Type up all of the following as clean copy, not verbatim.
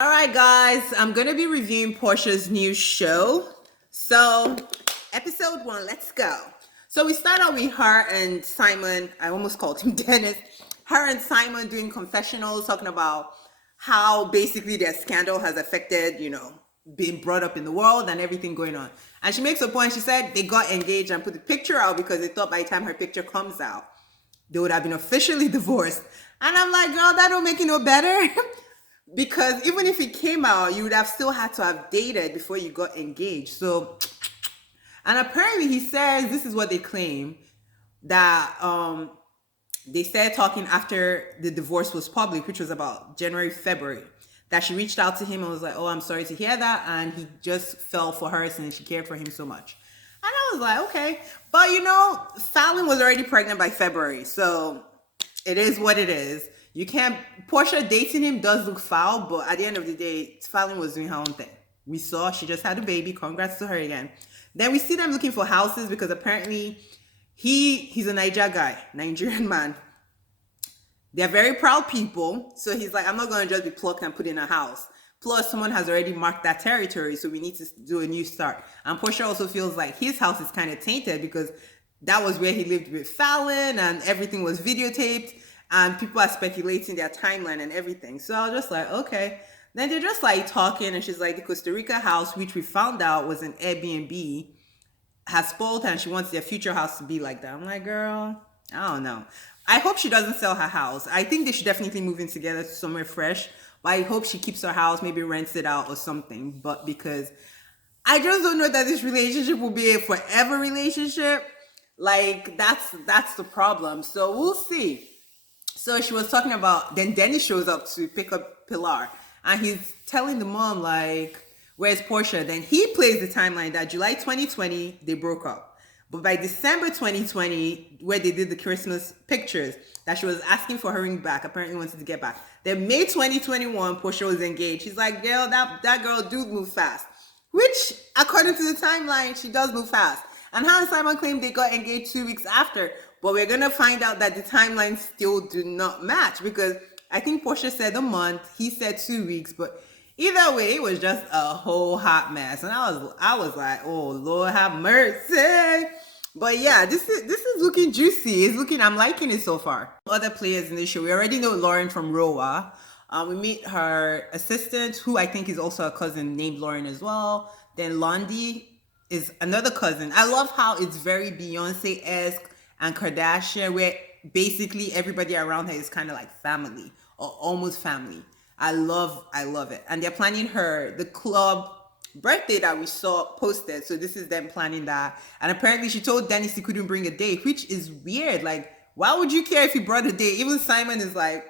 All right, guys, I'm going to be reviewing Portia's new show. So, episode 1, let's go. So, we start out with her and Simon. I almost called him Dennis. Her and Simon doing confessionals, talking about how basically their scandal has affected, being brought up in the world and everything going on. And she makes a point. She said they got engaged and put the picture out because they thought by the time her picture comes out, they would have been officially divorced. And I'm like, girl, that don't make it no better. Because even if it came out, you would have still had to have dated before you got engaged. So, and apparently he says this is what they claim, that they started talking after the divorce was public, which was about January, February. That she reached out to him and was like, oh, I'm sorry to hear that. And he just fell for her since she cared for him so much. And I was like, okay. But Fallon was already pregnant by February. So it is what it is. You can't, Porsha dating him does look foul, but at the end of the day, Fallon was doing her own thing. We saw she just had a baby. Congrats to her again. Then we see them looking for houses because apparently he's a Nigerian man. They're very proud people. So he's like, I'm not going to just be plucked and put in a house. Plus, someone has already marked that territory, so we need to do a new start. And Porsha also feels like his house is kind of tainted because that was where he lived with Fallon and everything was videotaped. And people are speculating their timeline and everything. So I was just like, okay. Then they're just like talking, and she's like, the Costa Rica house, which we found out was an Airbnb, has spoiled her, and she wants their future house to be like that. I'm like, girl, I don't know. I hope she doesn't sell her house. I think they should definitely move in together to somewhere fresh. But I hope she keeps her house, maybe rents it out or something. But because I just don't know that this relationship will be a forever relationship. Like, that's the problem. So we'll see. So she was talking about, then Dennis shows up to pick up Pilar. And he's telling the mom, like, where's Porsha? Then he plays the timeline that July 2020, they broke up. But by December 2020, where they did the Christmas pictures, that she was asking for her ring back, apparently wanted to get back. Then May 2021, Porsha was engaged. She's like, girl, that girl do move fast. Which, according to the timeline, she does move fast. And her and Simon claimed they got engaged 2 weeks after. But we're going to find out that the timelines still do not match, because I think Porsha said a month, he said 2 weeks, but either way, it was just a whole hot mess. And I was like, oh, Lord have mercy. But yeah, this is looking juicy. I'm liking it so far. Other players in the show, we already know Lauren from Rhoa. We meet her assistant, who I think is also a cousin, named Lauren as well. Then Londi is another cousin. I love how it's very Beyonce-esque and Kardashian, where basically everybody around her is kind of like family or almost family. I love it. And they're planning the club birthday that we saw posted. So this is them planning that. And apparently she told Dennis he couldn't bring a date, which is weird. Like, why would you care if he brought a date? Even Simon is like,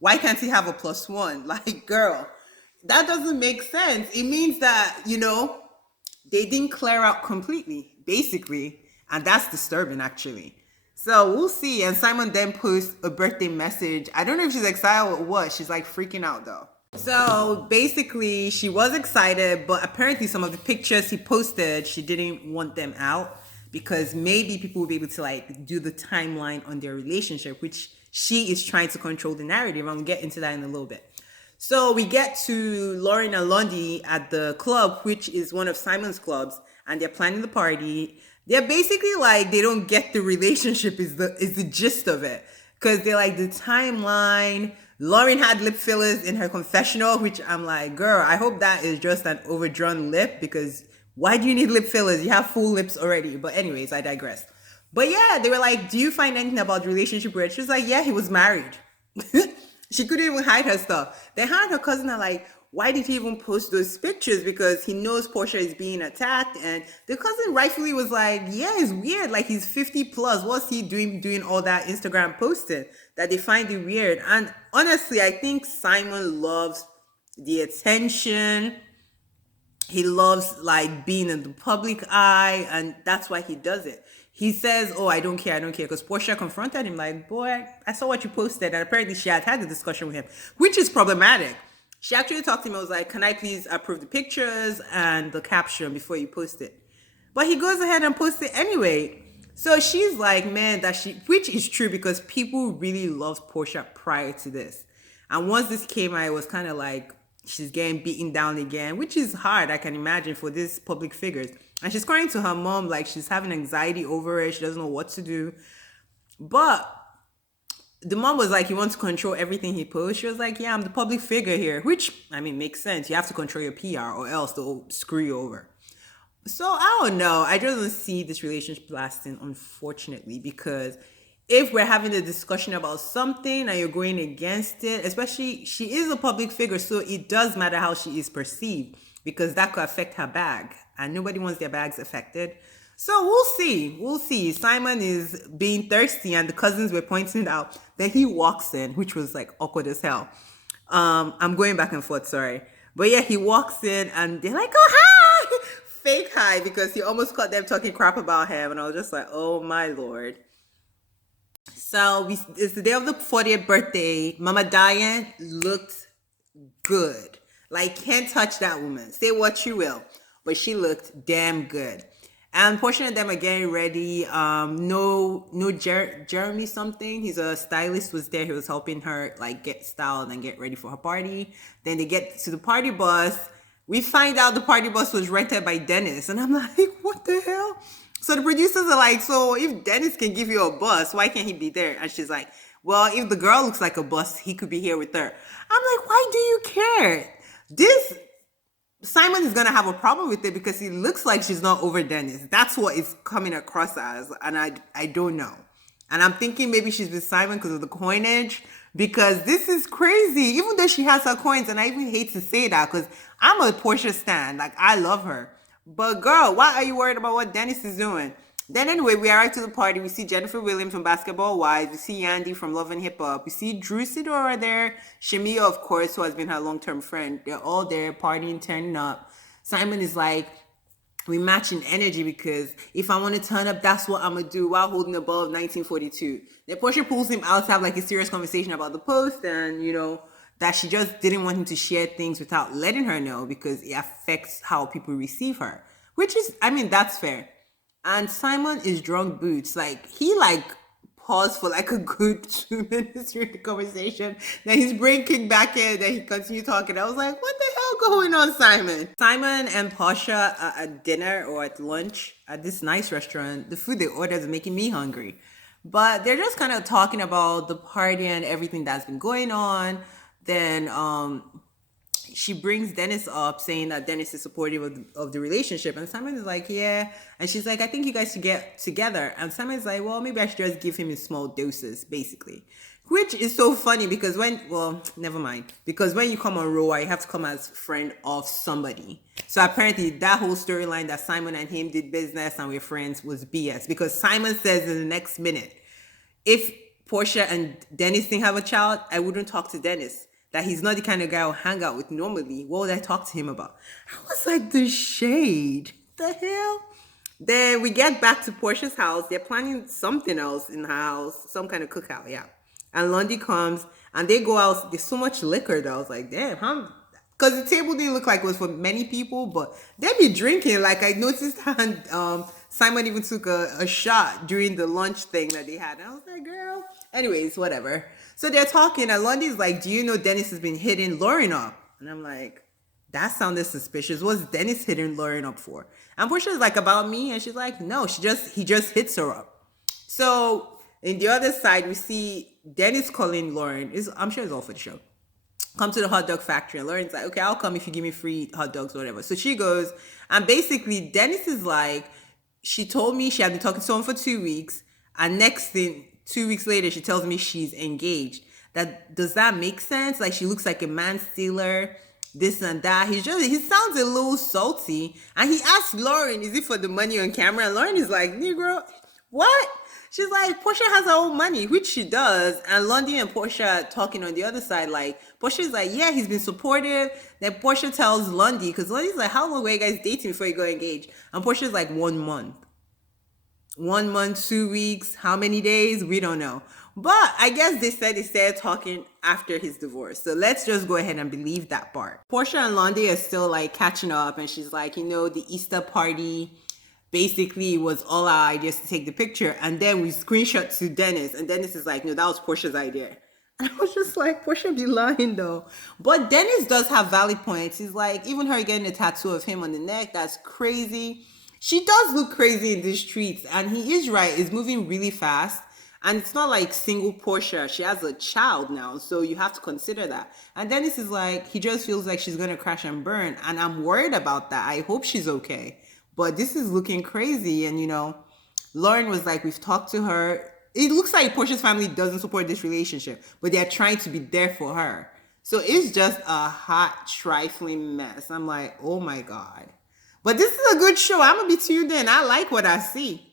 why can't he have a +1? Like, girl, that doesn't make sense. It means that, they didn't clear out completely, basically. And that's disturbing, actually. So we'll see. And Simon then posts a birthday message. I don't know if she's excited or what. She's like freaking out though. So basically she was excited, but apparently some of the pictures he posted, she didn't want them out because maybe people will be able to like do the timeline on their relationship, which she is trying to control the narrative. I'm gonna get into that in a little bit. So we get to Lauren and Londi at the club, which is one of Simon's clubs, and they're planning the party. They're basically like, they don't get the relationship is the gist of it. Because they're like, the timeline. Lauren had lip fillers in her confessional, which I'm like, girl, I hope that is just an overdrawn lip, because why do you need lip fillers? You have full lips already. But anyways, I digress. But yeah, they were like, do you find anything about the relationship weird? She was like, yeah, he was married. She couldn't even hide her stuff. Then her and her cousin are like, why did he even post those pictures? Because he knows Porsha is being attacked. And the cousin rightfully was like, yeah, it's weird. Like, he's 50 plus. What's he doing all that Instagram posting? That they find it weird. And honestly, I think Simon loves the attention. He loves like being in the public eye. And that's why he does it. He says, oh, I don't care. Because Porsha confronted him like, boy, I saw what you posted. And apparently she had a discussion with him, which is problematic. She actually talked to him and was like, can I please approve the pictures and the caption before you post it? But he goes ahead and posts it anyway. So she's like, man, which is true because people really loved Porsha prior to this. And once this came out, it was kind of like She's getting beaten down again, which is hard, I can imagine, for these public figures. And she's crying to her mom like she's having anxiety over it. She doesn't know what to do. But the mom was like, you want to control everything he posts? She was like, yeah, I'm the public figure here, which, I mean, makes sense. You have to control your PR or else they'll screw you over. So I don't know. I just don't see this relationship lasting, unfortunately, because if we're having a discussion about something and you're going against it, especially she is a public figure, so it does matter how she is perceived because that could affect her bag and nobody wants their bags affected. So we'll see. We'll see. Simon is being thirsty and the cousins were pointing out. Then he walks in, which was like awkward as hell. I'm going back and forth, sorry. But yeah, he walks in and they're like, oh, hi! Fake hi, because he almost caught them talking crap about him. And I was just like, oh my Lord. So it's the day of the 40th birthday. Mama Diane looked good. Like, can't touch that woman. Say what you will. But she looked damn good. And Porsha and them are getting ready. Jeremy something. He's a stylist, was there. He was helping her like get styled and get ready for her party. Then they get to the party bus. We find out the party bus was rented by Dennis. And I'm like, what the hell? So the producers are like, so if Dennis can give you a bus, why can't he be there? And she's like, well, if the girl looks like a bus, he could be here with her. I'm like, why do you care? Simon is going to have a problem with it because he looks like she's not over Dennis. That's what it's coming across as. And I don't know. And I'm thinking maybe she's with Simon because of the coinage. Because this is crazy. Even though she has her coins. And I even hate to say that because I'm a Porsha stan. Like, I love her. But girl, why are you worried about what Dennis is doing? Then anyway, we arrive to the party. We see Jennifer Williams from Basketball Wives. We see Yandy from Love and Hip Hop. We see Drew Sidora there. Shamia, of course, who has been her long-term friend. They're all there partying, turning up. Simon is like, we match in energy because if I want to turn up, that's what I'm going to do while holding the ball of 1942. Then Porsha pulls him out to have like a serious conversation about the post and, you know, that she just didn't want him to share things without letting her know because it affects how people receive her. Which is, I mean, that's fair. And Simon is drunk boots. Like, he like paused for like a good 2 minutes during the conversation. Then his brain kicked back in. Then he continued talking. I was like, what the hell going on, Simon? Simon and Porsha are at dinner or at lunch at this nice restaurant. The food they ordered is making me hungry. But they're just kind of talking about the party and everything that's been going on. Then she brings Dennis up saying that Dennis is supportive of the relationship. And Simon is like, yeah. And she's like, I think you guys should get together. And Simon's like, well, maybe I should just give him in small doses, basically. Which is so funny because never mind. Because when you come on Rhoa, you have to come as friend of somebody. So apparently that whole storyline that Simon and him did business and we're friends was BS. Because Simon says in the next minute, if Porsha and Dennis didn't have a child, I wouldn't talk to Dennis. That he's not the kind of guy I'll hang out with normally. What would I talk to him about? I was like, the shade. The hell? Then we get back to Porsha's house. They're planning something else in the house. Some kind of cookout, yeah. And Lundy comes and they go out. There's so much liquor though. I was like, damn, huh? Because the table didn't look like it was for many people, but they be drinking. Like I noticed and Simon even took a shot during the lunch thing that they had. And I was like, girl. Anyways, whatever. So they're talking and Lundy's like, do you know Dennis has been hitting Lauren up? And I'm like, that sounded suspicious. What's Dennis hitting Lauren up for? And Porsha's like, about me? And she's like, no, he just hits her up. So in the other side, we see Dennis calling Lauren. I'm sure it's all for the show. Come to the hot dog factory. And Lauren's like, okay, I'll come if you give me free hot dogs or whatever. So she goes, and basically Dennis is like, she told me she had been talking to someone for 2 weeks. And next thing, 2 weeks later, she tells me she's engaged. Does that make sense? Like she looks like a man stealer, this and that. He sounds a little salty. And he asked Lauren, is it for the money on camera? And Lauren is like, Negro, what? She's like, Porsha has her own money, which she does. And Lundy and Porsha talking on the other side, like, Porsha's like, yeah, he's been supportive. Then Porsha tells Lundy, because Lundy's like, how long were you guys dating before you got engaged? And Porsha's like, 1 month. 1 month, 2 weeks, how many days? We don't know. But I guess they started talking after his divorce. So let's just go ahead and believe that part. Porsha and Lundy are still like catching up. And she's like, you know, the Easter party basically was all our ideas to take the picture. And then we screenshot to Dennis. And Dennis is like, no, that was Porsha's idea. And I was just like, Porsha be lying though. But Dennis does have valid points. He's like, even her getting a tattoo of him on the neck, that's crazy. She does look crazy in the streets. And he is right, it's moving really fast. And it's not like single Porsha. She has a child now. So you have to consider that. And Dennis is like, he just feels like she's going to crash and burn. And I'm worried about that. I hope she's okay. But this is looking crazy. And, Lauren was like, we've talked to her. It looks like Portia's family doesn't support this relationship, but they're trying to be there for her. So it's just a hot, trifling mess. I'm like, oh my God. But this is a good show. I'm going to be tuned in. I like what I see.